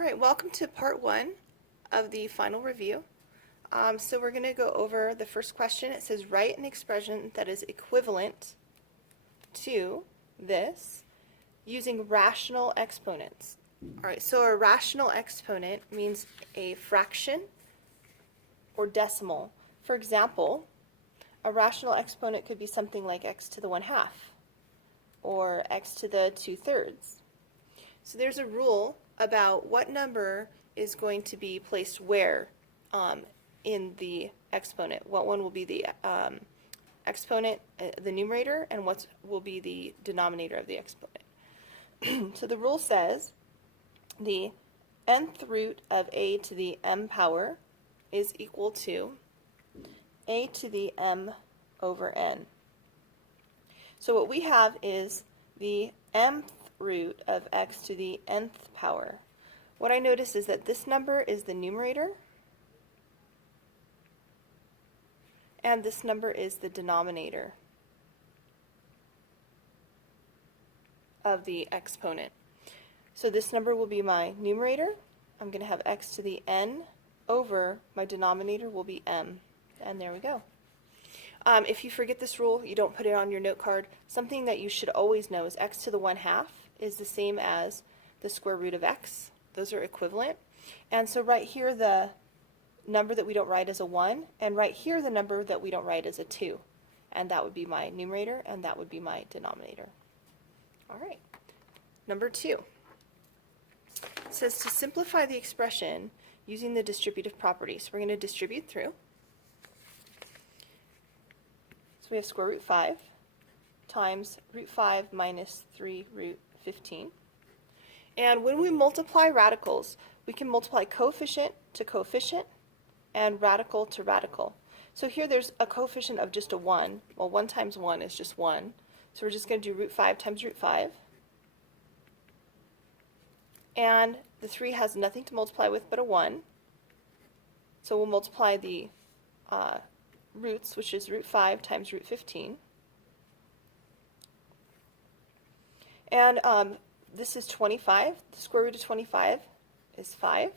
Alright, welcome to part 1 of the final review. So we're going to go over the first question. It says write an expression that is equivalent to this using rational exponents. Alright, so a rational exponent means a fraction or decimal. For example, a rational exponent could be something like x to the 1/2 or x to the 2/3. So there's a rule about what number is going to be placed where in the exponent. What one will be the exponent, the numerator, and what will be the denominator of the exponent. So the rule says the nth root of a to the m power is equal to a to the m over n. So what we have is the mth root of x to the nth power. What I notice is that this number is the numerator and this number is the denominator of the exponent. So this number will be my numerator. I'm going to have x to the n over my denominator will be m. And there we go. If you forget this rule, you don't put it on your note card. Something that you should always know is x to the 1/2 is the same as the square root of x. Those are equivalent. And so right here the number that we don't write as a 1, and right here the number that we don't write as a 2. And that would be my numerator, and that would be my denominator. Alright, number 2. It says to simplify the expression using the distributive property. So we're going to distribute through. So we have square root 5 times root 5 minus 3 root 15. And when we multiply radicals, we can multiply coefficient to coefficient and radical to radical. So here there's a coefficient of just a 1. Well, 1 times 1 is just 1. So we're just going to do root 5 times root 5. And the 3 has nothing to multiply with but a 1. So we'll multiply the roots, which is root 5 times root 15. And this is 25. The square root of 25 is 5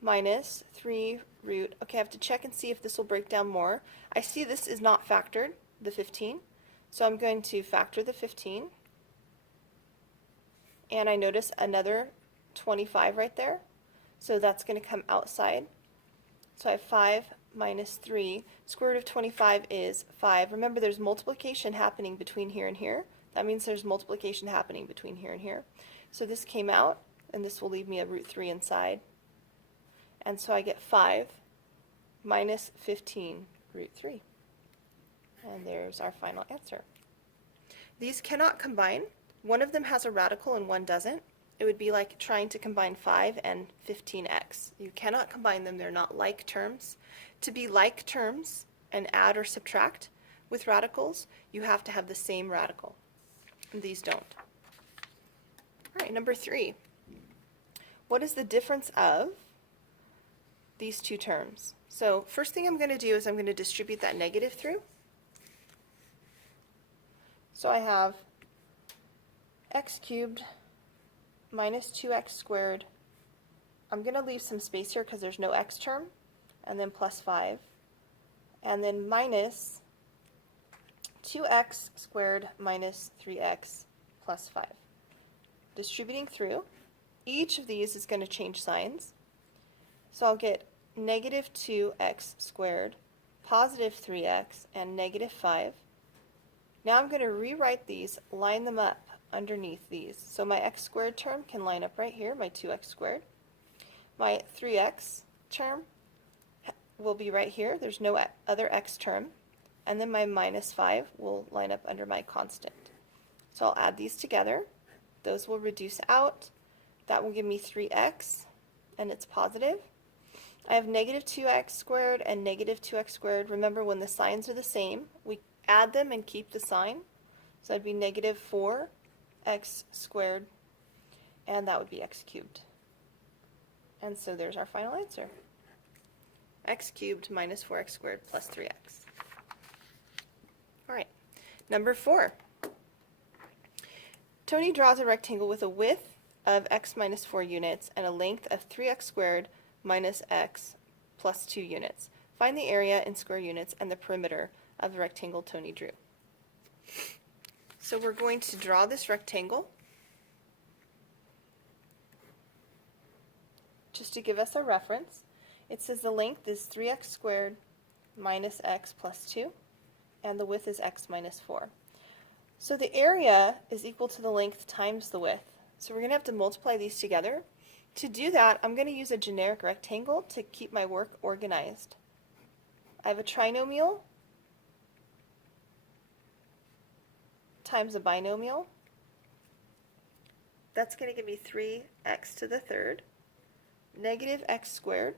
minus 3 root. Okay, I have to check and see if this will break down more. I see this is not factored, the 15. So I'm going to factor the 15. And I notice another 25 right there. So that's going to come outside. So I have 5 minus 3. Square root of 25 is 5. Remember, there's multiplication happening between here and here. That means there's multiplication happening between here and here. So this came out, and this will leave me a root 3 inside. And so I get 5 minus 15 root 3. And there's our final answer. These cannot combine. One of them has a radical and one doesn't. It would be like trying to combine 5 and 15x. You cannot combine them. They're not like terms. To be like terms and add or subtract with radicals, you have to have the same radical. And these don't. All right, number 3. What is the difference of these two terms? So first thing I'm going to do is I'm going to distribute that negative through. So I have x cubed minus 2x squared. I'm going to leave some space here because there's no x term, and then plus 5, and then minus 2x squared minus 3x plus 5. Distributing through, each of these is going to change signs. So I'll get negative 2x squared, positive 3x, and negative 5. Now I'm going to rewrite these, line them up underneath these. So my x squared term can line up right here, my 2x squared. My 3x term will be right here. There's no other x term. And then my minus 5 will line up under my constant. So I'll add these together. Those will reduce out. That will give me 3x, and it's positive. I have negative 2x squared and negative 2x squared. Remember, when the signs are the same, we add them and keep the sign. So that'd be negative 4x squared, and that would be x cubed. And so there's our final answer. X cubed minus 4x squared plus 3x. All right, number 4. Tony draws a rectangle with a width of x minus 4 units and a length of 3x squared minus x plus 2 units. Find the area in square units and the perimeter of the rectangle Tony drew. So we're going to draw this rectangle. Just to give us a reference, it says the length is 3x squared minus x plus 2, and the width is x minus 4. So the area is equal to the length times the width. So we're going to have to multiply these together. To do that, I'm going to use a generic rectangle to keep my work organized. I have a trinomial times a binomial. That's going to give me 3x to the third, negative x squared,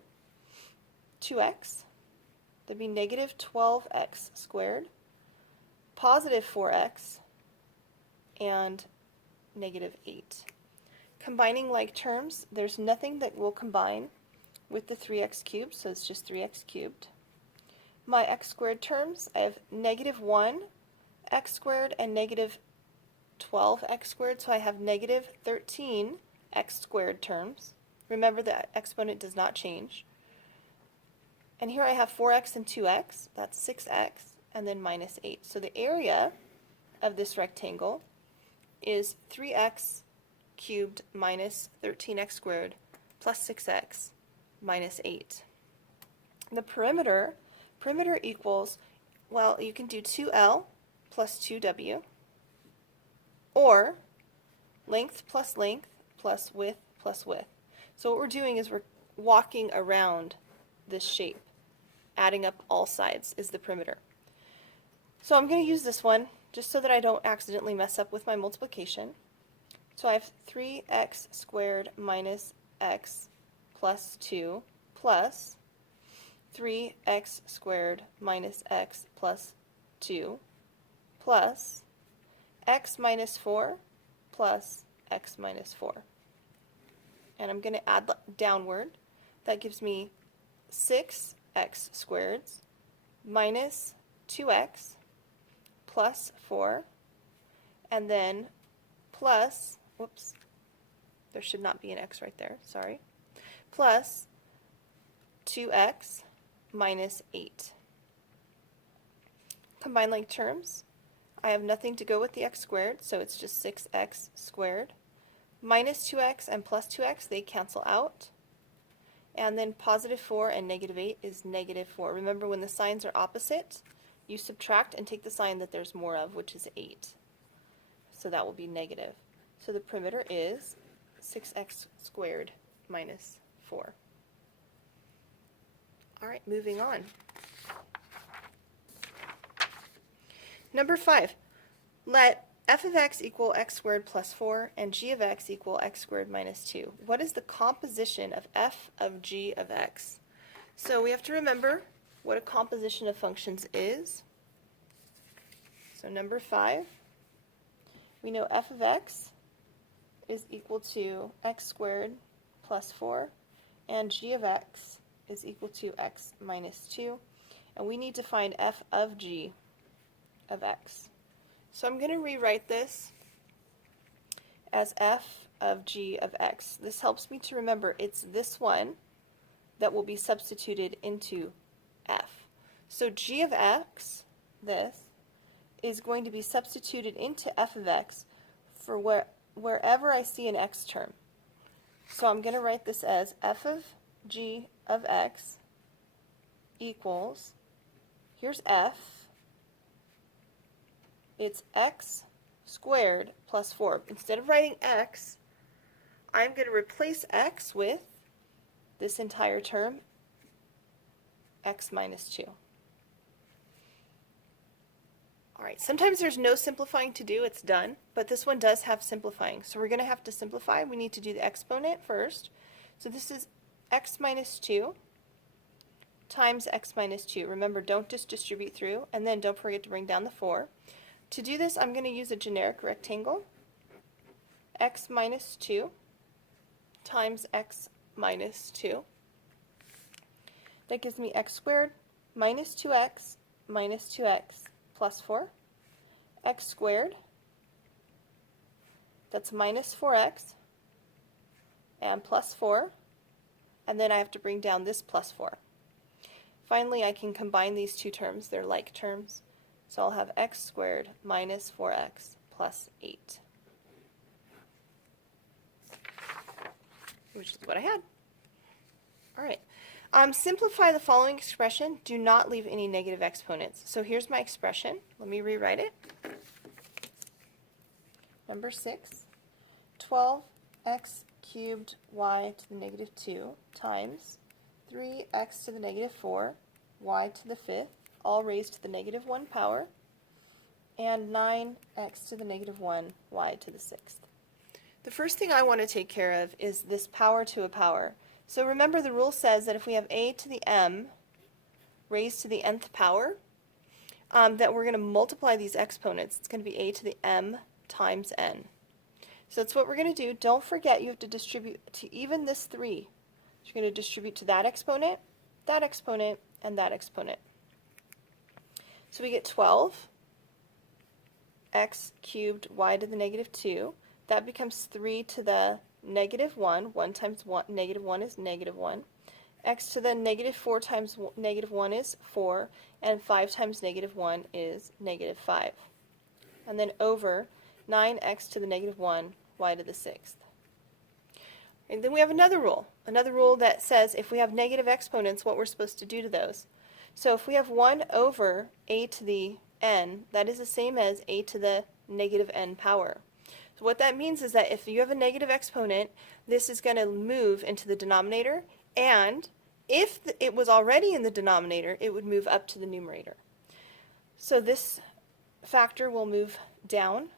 2x. That'd be negative 12x squared, positive 4x, and negative 8. Combining like terms, there's nothing that will combine with the 3x cubed, so it's just 3x cubed. My x squared terms, I have negative 1 x squared and negative 12x squared, so I have negative 13 x squared terms. Remember that exponent does not change. And here I have 4x and 2x, that's 6x, and then minus 8. So the area of this rectangle is 3x cubed minus 13x squared plus 6x minus 8. The perimeter equals, well, you can do 2L plus 2W, or length plus width plus width. So what we're doing is we're walking around this shape. Adding up all sides is the perimeter. So I'm going to use this one just so that I don't accidentally mess up with my multiplication. So I have 3x squared minus x plus 2 plus 3x squared minus x plus 2 plus x minus 4 plus x minus 4. And I'm going to add downward. That gives me 6x squared minus 2x plus 4, and then plus, whoops, there should not be an x right there, sorry, plus 2x minus 8. Combine like terms. I have nothing to go with the x squared, so it's just 6x squared. Minus 2x and plus 2x, they cancel out. And then positive 4 and negative 8 is negative 4. Remember, when the signs are opposite, you subtract and take the sign that there's more of, which is 8. So that will be negative. So the perimeter is 6x squared minus 4. All right, moving on. Number 5, let f of x equal x squared plus 4 and g of x equal x squared minus 2. What is the composition of f of g of x? So we have to remember what a composition of functions is. So number 5, we know f of x is equal to x squared plus 4 and g of x is equal to x minus 2. And we need to find f of g of x. So I'm going to rewrite this as f of g of x. This helps me to remember it's this one that will be substituted into f. So g of x, this, is going to be substituted into f of x for wherever I see an x term. So I'm going to write this as f of g of x equals, here's f, it's x squared plus 4. Instead of writing x, I'm going to replace x with this entire term, x minus 2. Alright, sometimes there's no simplifying to do, it's done, but this one does have simplifying. So we're going to have to simplify. We need to do the exponent first. So this is x minus 2 times x minus 2. Remember, don't just distribute through, and then don't forget to bring down the 4. To do this, I'm going to use a generic rectangle, x minus 2 times x minus 2. That gives me x squared minus 2x plus 4, x squared, that's minus 4x, and plus 4, and then I have to bring down this plus 4. Finally, I can combine these two terms. They're like terms. So I'll have x squared minus 4x plus 8, which is what I had. All right. Simplify the following expression. Do not leave any negative exponents. So here's my expression. Let me rewrite it. Number 6, 12x cubed y to the negative 2 times 3x to the negative 4, y to the 5th, all raised to the negative 1 power, and 9x to the negative 1, y to the 6th. The first thing I want to take care of is this power to a power. So remember, the rule says that if we have a to the m raised to the nth power, that we're going to multiply these exponents. It's going to be a to the m times n. So that's what we're going to do. Don't forget, you have to distribute to even this 3. You're going to distribute to that exponent, and that exponent. So we get 12 x cubed y to the negative 2. That becomes 3 to the negative 1. 1 times 1, negative 1 is negative 1. X to the negative 4 times negative 1 is 4. And 5 times negative 1 is negative 5. And then over 9x to the negative 1, y to the 6th. And then we have another rule that says if we have negative exponents, what we're supposed to do to those. So if we have 1 over a to the n, that is the same as a to the negative n power. So what that means is that if you have a negative exponent, this is going to move into the denominator, and if it was already in the denominator, it would move up to the numerator. So this factor will move down,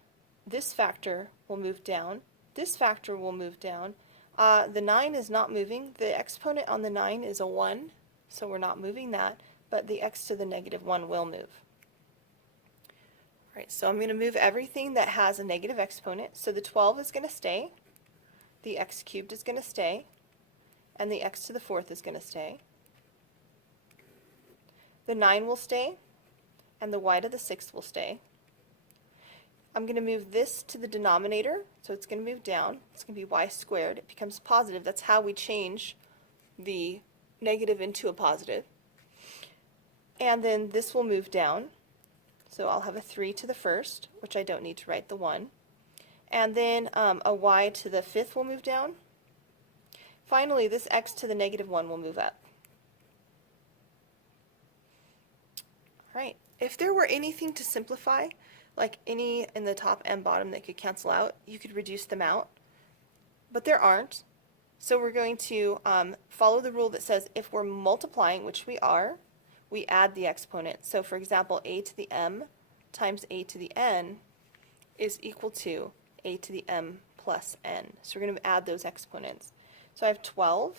this factor will move down, this factor will move down. The 9 is not moving. The exponent on the 9 is a 1, so we're not moving that, but the x to the negative 1 will move. All right, so I'm going to move everything that has a negative exponent. So the 12 is going to stay, the x cubed is going to stay, and the x to the 4th is going to stay. The 9 will stay, and the y to the 6th will stay. I'm going to move this to the denominator, so it's going to move down. It's going to be y squared. It becomes positive. That's how we change the negative into a positive. And then this will move down. So I'll have a 3 to the 1st, which I don't need to write the 1. And then a y to the 5th will move down. Finally, this x to the negative 1 will move up. All right. If there were anything to simplify, like any in the top and bottom that could cancel out, you could reduce them out. But there aren't. So we're going to follow the rule that says if we're multiplying, which we are, we add the exponent. So for example, a to the m times a to the n is equal to a to the m plus n. So we're going to add those exponents. So I have 12,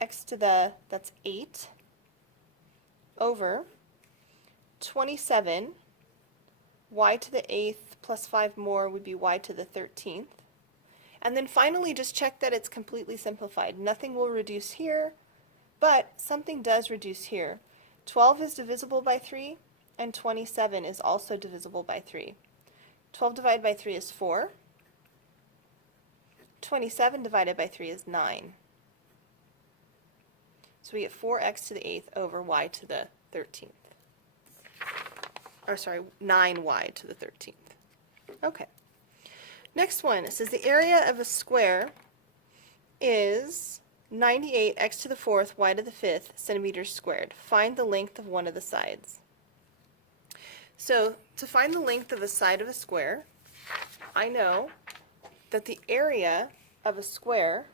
x to the, that's 8, over 27, y to the 8th plus 5 more would be y to the 13th. And then finally, just check that it's completely simplified. Nothing will reduce here, but something does reduce here. 12 is divisible by 3, and 27 is also divisible by 3. 12 divided by 3 is 4. 27 divided by 3 is 9. So we get 4x to the 8th over y to the 13th. Or sorry, 9y to the 13th. Okay. Next one, it says the area of a square is 98 x to the 4th, y to the 5th centimeters squared. Find the length of one of the sides. So to find the length of a side of a square, I know that the area of a square,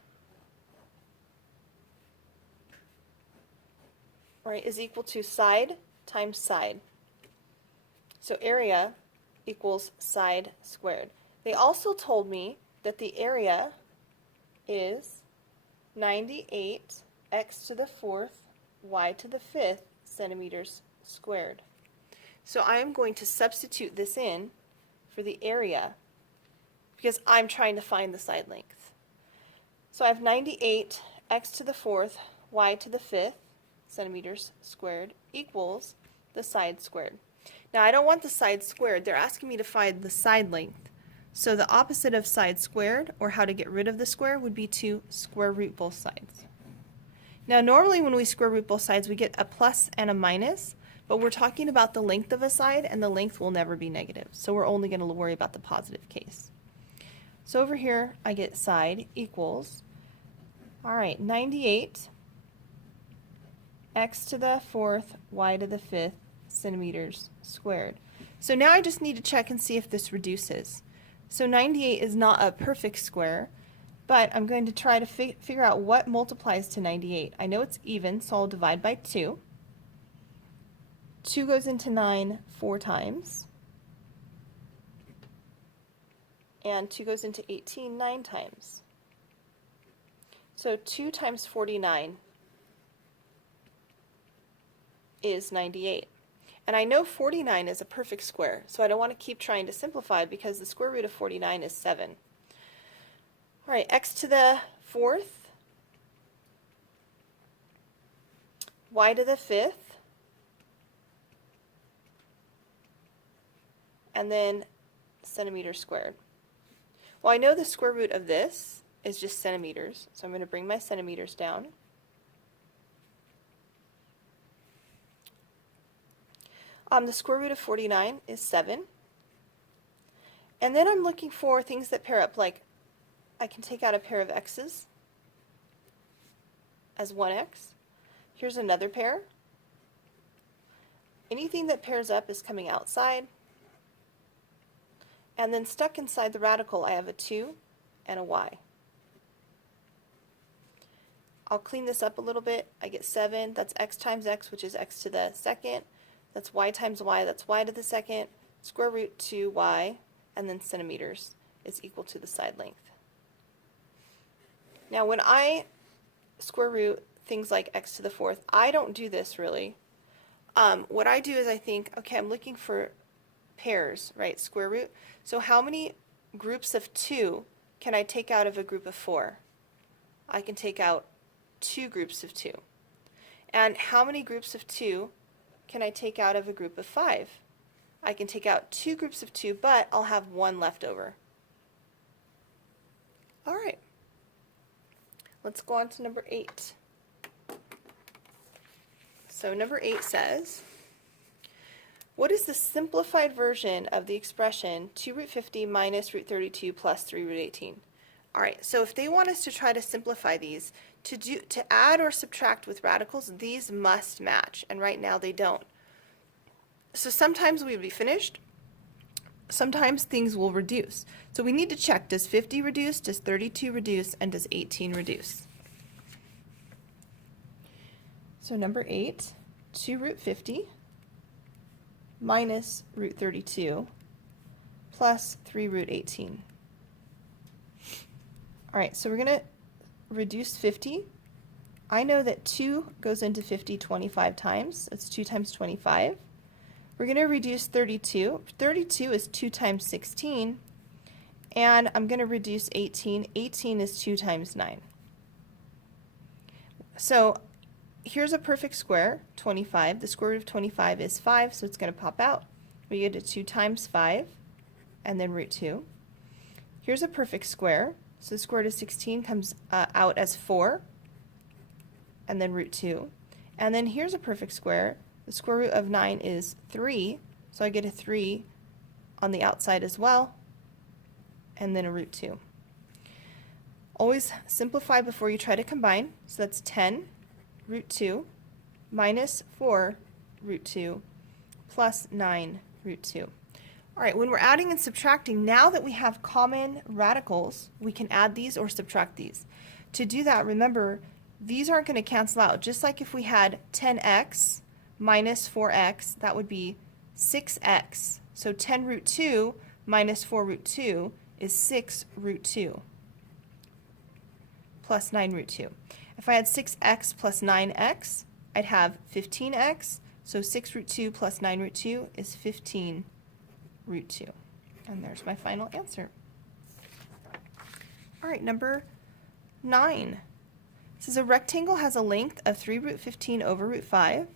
right, is equal to side times side. So area equals side squared. They also told me that the area is 98 x to the 4th, y to the 5th centimeters squared. So I am going to substitute this in for the area because I'm trying to find the side length. So I have 98 x to the 4th, y to the 5th centimeters squared equals the side squared. Now I don't want the side squared. They're asking me to find the side length. So the opposite of side squared, or how to get rid of the square, would be to square root both sides. Now normally when we square root both sides we get a plus and a minus, but we're talking about the length of a side and the length will never be negative. So we're only going to worry about the positive case. So over here I get side equals, alright, 98 x to the 4th y to the 5th centimeters squared. So now I just need to check and see if this reduces. So 98 is not a perfect square, but I'm going to try to figure out what multiplies to 98. I know it's even, so I'll divide by 2. 2 goes into 9 4 times. And 2 goes into 18 9 times. So 2 times 49 is 98. And I know 49 is a perfect square, so I don't want to keep trying to simplify because the square root of 49 is 7. All right, x to the 4th, y to the 5th, and then centimeters squared. Well, I know the square root of this is just centimeters, so I'm going to bring my centimeters down. The square root of 49 is 7. And then I'm looking for things that pair up, like I can take out a pair of x's as 1x. Here's another pair. Anything that pairs up is coming outside. And then stuck inside the radical I have a 2 and a y. I'll clean this up a little bit. I get 7, that's x times x, which is x to the 2nd. That's y times y, that's y to the 2nd. Square root 2y, and then centimeters is equal to the side length. Now when I square root things like x to the 4th, I don't do this really. What I do is I think, okay, I'm looking for pairs, right, square root. So how many groups of 2 can I take out of a group of 4? I can take out 2 groups of 2. And how many groups of 2 can I take out of a group of 5? I can take out 2 groups of 2, but I'll have 1 left over. All right. Let's go on to number 8. So number 8 says, what is the simplified version of the expression 2 root 50 minus root 32 plus 3 root 18? All right, so if they want us to try to simplify these, to add or subtract with radicals, these must match, and right now they don't. So sometimes we'd be finished, sometimes things will reduce. So we need to check, does 50 reduce, does 32 reduce, and does 18 reduce? So number 8, 2 root 50 minus root 32 plus 3 root 18. All right, so we're going to reduce 50. I know that 2 goes into 50 25 times. That's 2 times 25. We're going to reduce 32. 32 is 2 times 16. And I'm going to reduce 18. 18 is 2 times 9. So here's a perfect square, 25. The square root of 25 is 5, so it's going to pop out. We get to 2 times 5, and then root 2. Here's a perfect square. So the square root of 16 comes out as 4, and then root 2. And then here's a perfect square. The square root of 9 is 3, so I get a 3 on the outside as well, and then a root 2. Always simplify before you try to combine. So that's 10 root 2 minus 4 root 2 plus 9 root 2. All right, when we're adding and subtracting, now that we have common radicals, we can add these or subtract these. To do that, remember, these aren't going to cancel out. Just like if we had 10x minus 4x, that would be 6x. So 10 root 2 minus 4 root 2 is 6 root 2 plus 9 root 2. If I had 6x plus 9x, I'd have 15x. So 6 root 2 plus 9 root 2 is 15 root 2. And there's my final answer. All right, number 9. It says a rectangle has a length of 3 root 15 over root 5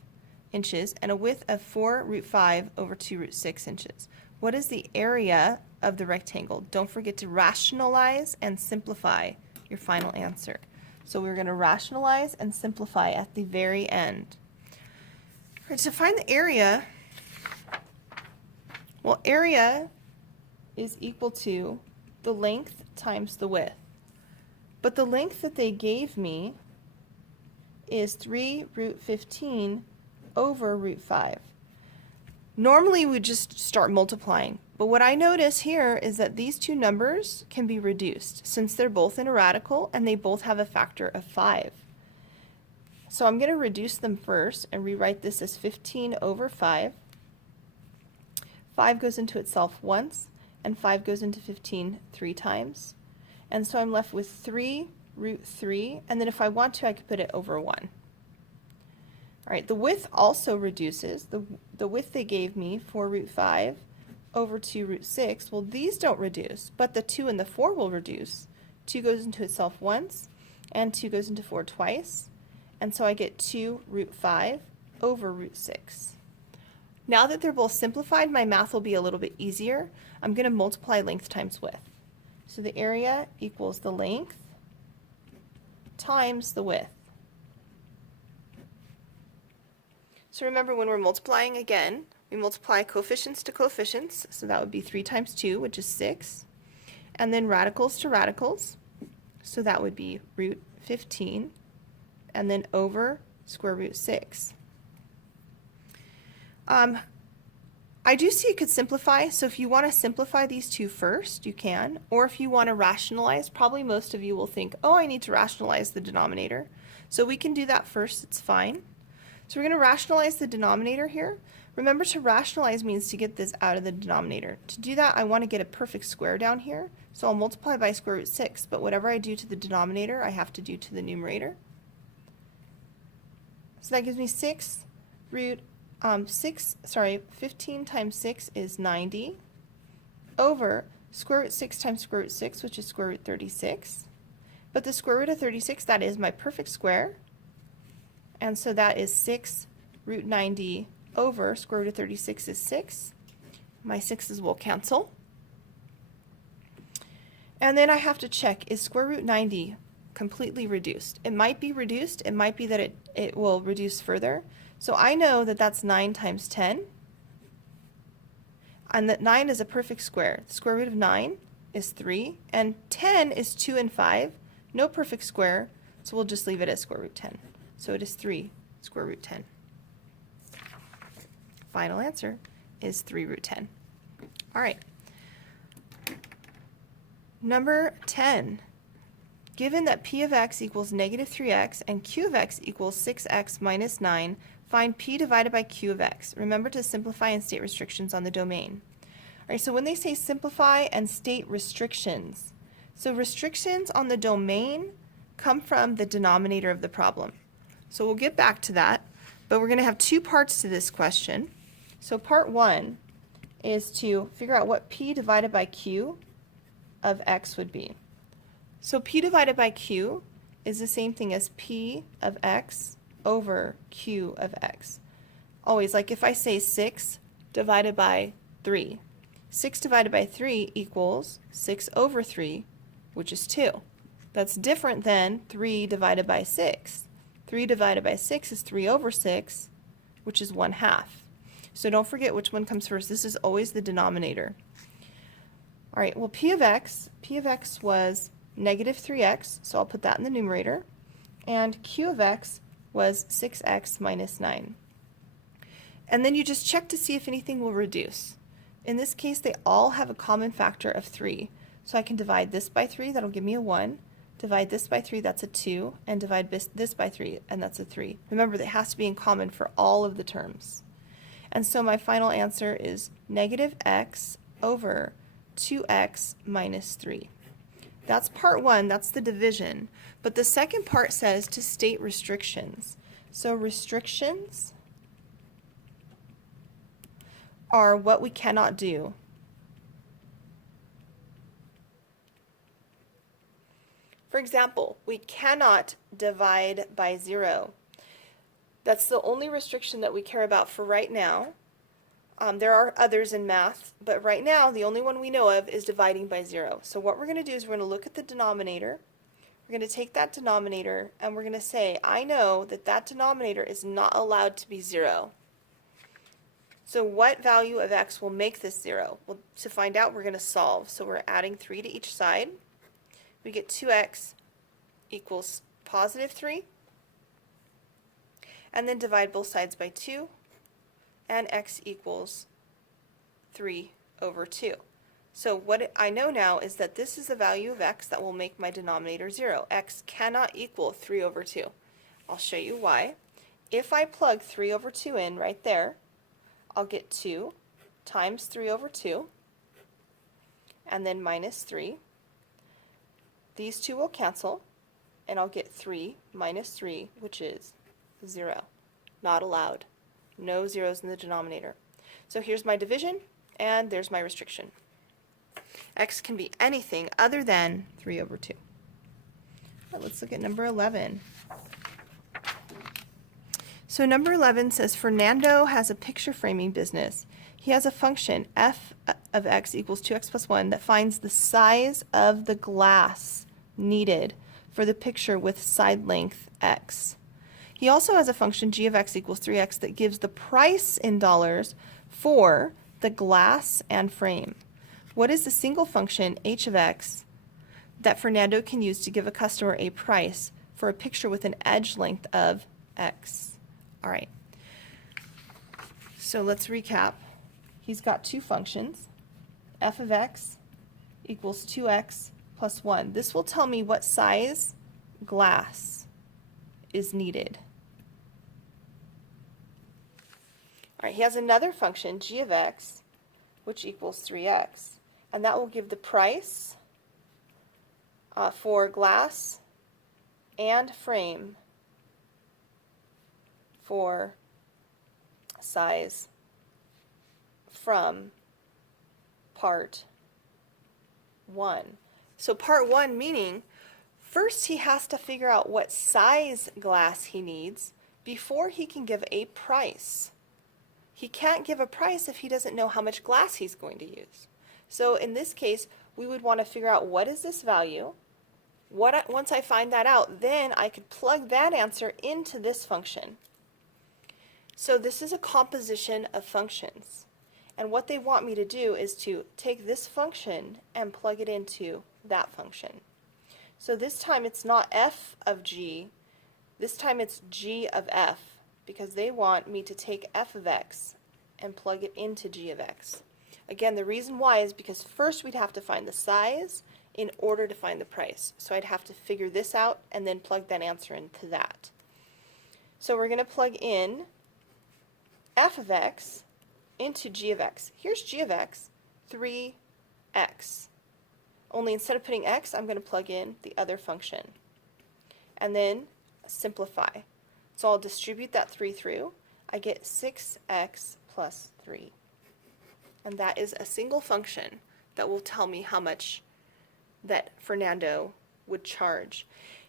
inches and a width of 4 root 5 over 2 root 6 inches. what is the area of the rectangle? Don't forget to rationalize and simplify your final answer. So we're going to rationalize and simplify at the very end. Right, to find the area, well, area is equal to the length times the width. But the length that they gave me is 3 root 15 over root 5. Normally we just start multiplying, but what I notice here is that these two numbers can be reduced since they're both in a radical and they both have a factor of 5. So I'm going to reduce them first and rewrite this as 15 over 5. 5 goes into itself once, and 5 goes into 15 3 times. And so I'm left with 3 root 3, and then if I want to, I could put it over 1. All right, the width also reduces. The width they gave me, 4 root 5 over 2 root 6, well, these don't reduce, but the 2 and the 4 will reduce. 2 goes into itself once, and 2 goes into 4 twice, and so I get 2 root 5 over root 6. Now that they're both simplified, my math will be a little bit easier. I'm going to multiply length times width. So the area equals the length times the width. So remember, when we're multiplying again, we multiply coefficients to coefficients, so that would be 3 times 2, which is 6, and then radicals to radicals, so that would be root 15, and then over square root 6. I do see it could simplify, so if you want to simplify these two first, you can, or if you want to rationalize, probably most of you will think, oh, I need to rationalize the denominator. So we can do that first, it's fine. So we're going to rationalize the denominator here. Remember, to rationalize means to get this out of the denominator. To do that, I want to get a perfect square down here, so I'll multiply by square root 6, but whatever I do to the denominator, I have to do to the numerator. So that gives me 15 times 6 is 90 over square root 6 times square root 6, which is square root 36. But the square root of 36, that is my perfect square. And so that is 6 root 90 over square root of 36 is 6. My 6's will cancel. And then I have to check, is square root 90 completely reduced? It might be reduced. It might be that it will reduce further. So I know that that's 9 times 10, and that 9 is a perfect square. The square root of 9 is 3, and 10 is 2 and 5, no perfect square, so we'll just leave it as square root 10. So it is 3 square root 10. Final answer is 3 root 10. All right. Number 10. Given that p of x equals negative 3x and q of x equals 6x minus 9, find p divided by q of x. Remember to simplify and state restrictions on the domain. All right, so when they say simplify and state restrictions, so restrictions on the domain come from the denominator of the problem. So we'll get back to that, but we're going to have two parts to this question. So part one is to figure out what p divided by q of x would be. So p divided by q is the same thing as p of x over q of x. Always, like if I say 6 divided by 3. 6 divided by 3 equals 6 over 3, which is 2. That's different than 3 divided by 6. 3 divided by 6 is 3 over 6, which is 1/2. So don't forget which one comes first. This is always the denominator. All right, well, p of x was negative 3x, so I'll put that in the numerator, and q of x was 6x minus 9. And then you just check to see if anything will reduce. In this case, they all have a common factor of 3. So I can divide this by 3, that'll give me a 1. Divide this by 3, that's a 2. And divide this by 3, and that's a 3. Remember, that has to be in common for all of the terms. And so my final answer is negative x over 2x minus 3. That's part one, that's the division. But the second part says to state restrictions. So restrictions are what we cannot do. For example, we cannot divide by 0. That's the only restriction that we care about for right now. There are others in math, but right now the only one we know of is dividing by 0. So what we're going to do is we're going to look at the denominator. We're going to take that denominator and we're going to say, I know that that denominator is not allowed to be 0. So what value of x will make this 0? Well, to find out, we're going to solve. So we're adding 3 to each side. We get 2x equals positive 3. And then divide both sides by 2. And x equals 3 over 2. So what I know now is that this is the value of x that will make my denominator 0. X cannot equal 3 over 2. I'll show you why. If I plug 3 over 2 in right there, I'll get 2 times 3 over 2, and then minus 3. These two will cancel, and I'll get 3 minus 3, which is 0. Not allowed. No zeros in the denominator. So here's my division, and there's my restriction. X can be anything other than 3 over 2. Let's look at number 11. So number 11 says Fernando has a picture framing business. He has a function f of x equals 2x plus 1 that finds the size of the glass needed for the picture with side length x. He also has a function g of x equals 3x that gives the price in dollars for the glass and frame. What is the single function h of x that Fernando can use to give a customer a price for a picture with an edge length of x? All right, so let's recap. He's got two functions. F of x equals 2x plus 1. This will tell me what size glass is needed. All right, he has another function, g of x, which equals 3x. And that will give the price for glass and frame for size from part 1. So part 1 meaning first he has to figure out what size glass he needs before he can give a price. He can't give a price if he doesn't know how much glass he's going to use. So in this case, we would want to figure out what is this value. Once I find that out, then I could plug that answer into this function. So this is a composition of functions. And what they want me to do is to take this function and plug it into that function. So this time it's not f of g, this time it's g of f, because they want me to take f of x and plug it into g of x. Again, the reason why is because first we'd have to find the size in order to find the price. So I'd have to figure this out and then plug that answer into that. So we're going to plug in f of x into g of x. Here's g of x, 3x. Only instead of putting x, I'm going to plug in the other function. And then simplify. So I'll distribute that 3 through. I get 6x plus 3. And that is a single function that will tell me how much that Fernando would charge.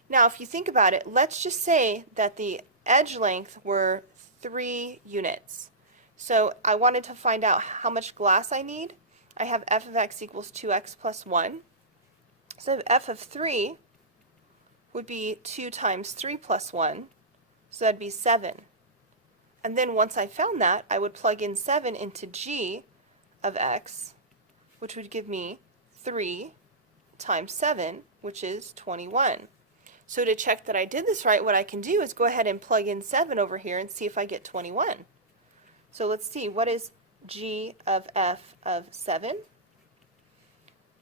Now, if you think about it, let's just say that the edge length were 3 units. So I wanted to find out how much glass I need. I have f of x equals 2x plus 1. So f of 3 would be 2 times 3 plus 1. So that'd be 7. And then once I found that, I would plug in 7 into g of x, which would give me 3 times 7, which is 21. So to check that I did this right, what I can do is go ahead and plug in 7 over here and see if I get 21. So let's see, what is g of f of 7?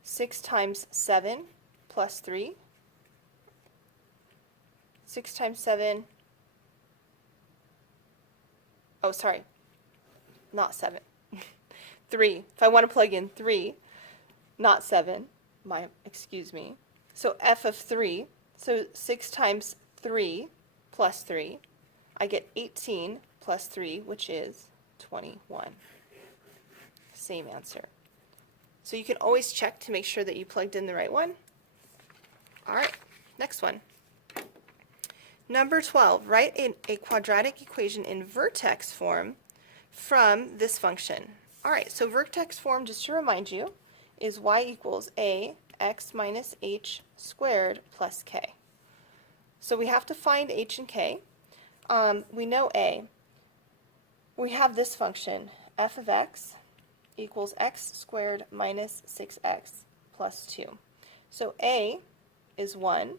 6 times 7 plus 3. 6 times 7, oh sorry, not 7. 3. If I want to plug in 3, not 7, excuse me. So f of 3, so 6 times 3 plus 3, I get 18 plus 3, which is 21. Same answer. So you can always check to make sure that you plugged in the right one. All right, next one. Number 12, write a quadratic equation in vertex form from this function. All right, so vertex form, just to remind you, is y equals ax minus h squared plus k. So we have to find h and k. We know a. We have this function, f of x equals x squared minus 6x plus 2. So a is 1,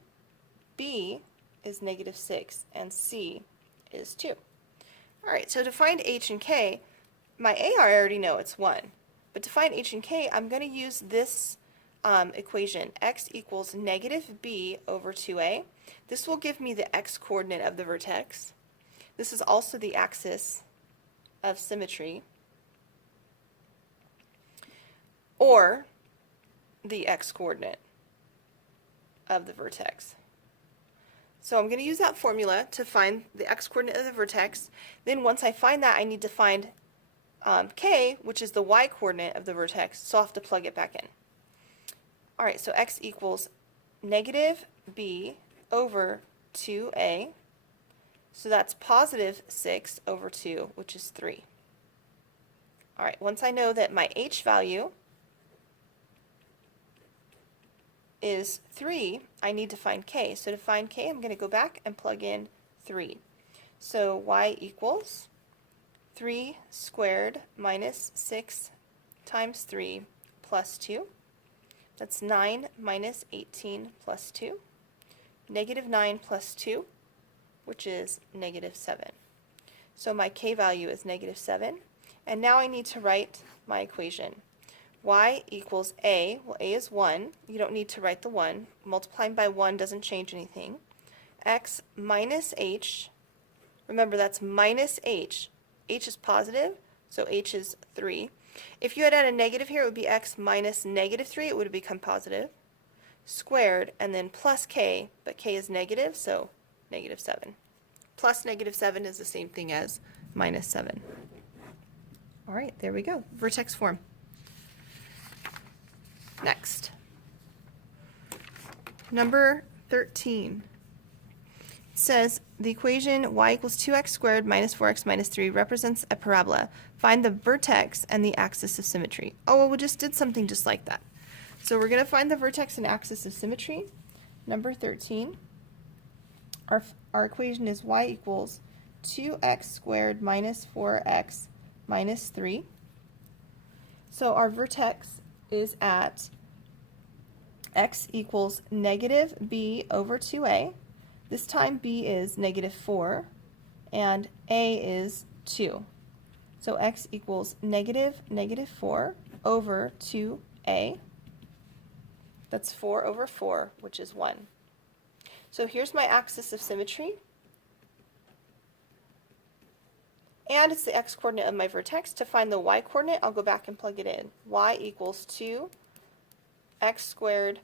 b is negative 6, and c is 2. All right, so to find h and k, my a I already know it's 1. But to find h and k, I'm going to use this equation, x equals negative b over 2a. This will give me the x-coordinate of the vertex. This is also the axis of symmetry, or the x-coordinate of the vertex. So I'm going to use that formula to find the x-coordinate of the vertex. Then once I find that, I need to find k, which is the y-coordinate of the vertex, so I'll have to plug it back in. All right, so x equals negative b over 2a. So that's positive 6 over 2, which is 3. All right, once I know that my h value is 3, I need to find k. So to find k, I'm going to go back and plug in 3. So y equals 3 squared minus 6 times 3 plus 2. That's 9 minus 18 plus 2. Negative 9 plus 2, which is negative 7. So my k value is negative 7. And now I need to write my equation. Y equals a. Well, a is 1. You don't need to write the 1. Multiplying by 1 doesn't change anything. X minus h. Remember, that's minus h. H is positive, so h is 3. If you had added a negative here, it would be x minus negative 3. It would have become positive. Squared, and then plus k, but k is negative, so negative 7. Plus negative 7 is the same thing as minus 7. All right, there we go. Vertex form. Next. Number 13. It says the equation y equals 2x squared minus 4x minus 3 represents a parabola. Find the vertex and the axis of symmetry. Oh, well, we just did something just like that. So we're going to find the vertex and axis of symmetry. Number 13. Our equation is y equals 2x squared minus 4x minus 3. So our vertex is at x equals negative b over 2a. This time b is negative 4, and a is 2. So x equals negative 4 over 2a. That's 4 over 4, which is 1. So here's my axis of symmetry. And it's the x-coordinate of my vertex. To find the y-coordinate, I'll go back and plug it in. Y equals 2x squared